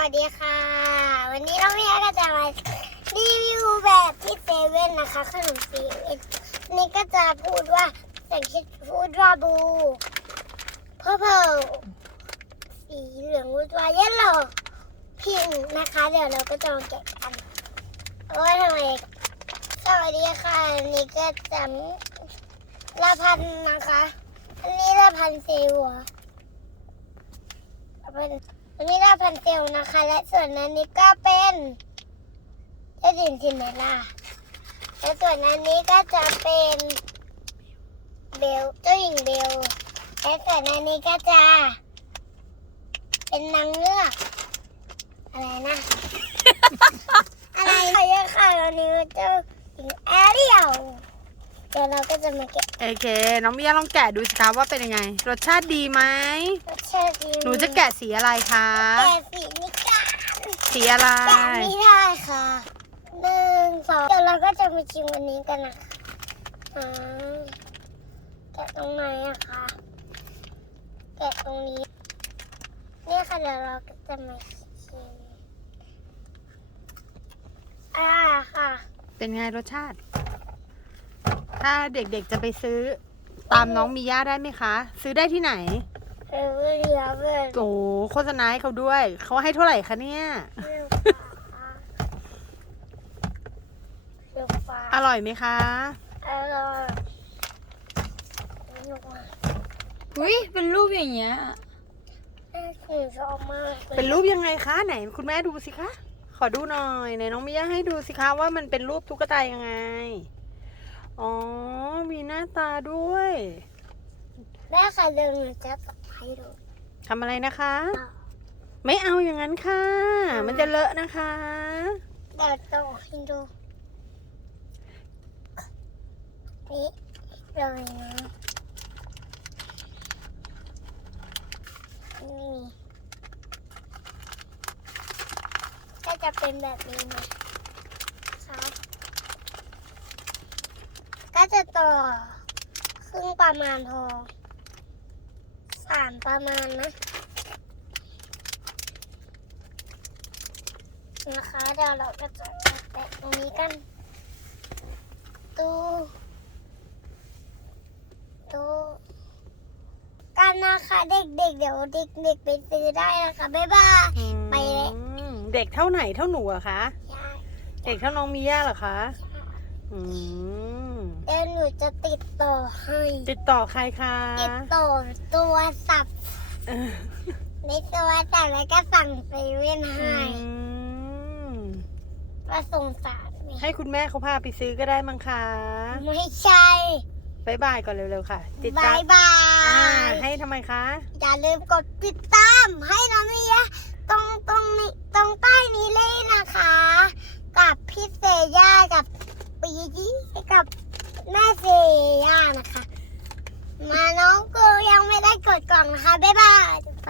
วัสดีค่ะ วันนี้เราพี่ก็จะมารีวิวแบบที่เซเว่นนะคะขนมเซเว่นนี่ก็จะพูดว่าสังคิดพูดว่าบูเพอร์เพลสีเหลืองวูดวายเยลโล่พิงนะคะ เดี๋ยวเราก็จะมาแกะกันโอ้ยทำไมสวัสดีค่ะอันนี่ก็จะละพันนะคะ อันนี้ละพันเซลล์เหรอละพัน อันนี้ลาพันเซลนะคะ และส่วนนั้นนี้ก็เป็นเจ้าดินทินเนล่าและส่วนนั้นนี้ก็จะเป็นเบลเจ้าหญิงเบลและส่วนนั้นนี้ก็จะเป็นนางเงือกอะไรนะ อะไรคะเยอะค่ะวันนี้เจ้าหญิงแอเรียลเดี๋ยวเราก็จะมาแกะโอเค น้องมิยาลองแกะดูสิคะว่าเป็นยังไง รสชาติดีไหมรส ชาติดีหนูจะแกะสีอะไรคะ แกะสีนี้กันสีอะไร แกะไม่ได้ค่ะหนึ่งสองเดี๋ยวเราก็จะมาชิมวันนี้กันนะคะอ่าแกะตรงไหนอะคะ แกะตรงนี้ เนี่ยค่ะเดี๋ยวเราก็จะมาชิมอ่าค่ะ เป็นไงรสชาติ ถ้าเด็กๆจะไปซื้อตามน้องมิยาได้ไหมคะ ซื้อได้ที่ไหน เออเรียบเลยโอ้โฆษณาให้เขาด้วย เขาให้เท่าไหร่คะเนี่ยเรียบฟ้าเรียบฟ้าอร่อยไหมคะ อร่อยลูกมาอุ้ยเป็นรูปอย่างเงี้ยแม่คือชอบมากลยเป็นรูปยังไงคะไหนคุณแม่ดูสิคะ ขอดูหน่อยไหนน้องมิยาให้ดูสิคะว่ามันเป็นรูปตุ๊กตายังไง อ๋อ มีหน้าตาด้วย แม่ค่ะเดินหนูจะตัดให้ดูทำอะไรนะคะอ้าวไม่เอาอย่างนั้นค่ะ มันจะเลอะนะคะเดี๋ยวโตให้ดูนี่เลยนะนี่ก็จะเป็นแบบนี้นะคะก็จะต่อครึ่งประมาณพอ สามประมาณนะนะคะเดี๋ยวเราก็จะแปะตรงนี้กัน ตูตูกันนะคะเด็กๆเดี๋ยวเด็กๆไปซื้อได้นะคะบ๊ายบายไปเลยอืมเด็กเท่าไหนเท่าหนูอะคะ ยายเด็กเท่าน้องมิย่าเหรอคะ อืม เดี๋ยวหนูจะติดต่อให้ติดต่อใครคะ ติดต่อ ตัวสับเออในตัวสับแล้วก็สั่งเซเว่นให้อืมว่าสงสารไหมให้คุณแม่เขาพาไปซื้อก็ได้มั้งคะไม่ใช่บายบายก่อนเร็วๆค่ะ ติดตาบามยบาอ่ายให้ทำไมคะ อย่าลืมกดติดตามให้น้องเมียตรงตรงนี้ตรงใต้นี้เลยนะคะ กับพี่เซย่ากับปีจี้กับแม่เซย่านะคะ มาน้องกู ยังไม่ได้กดกล่องนะคะ บ๊ายบาย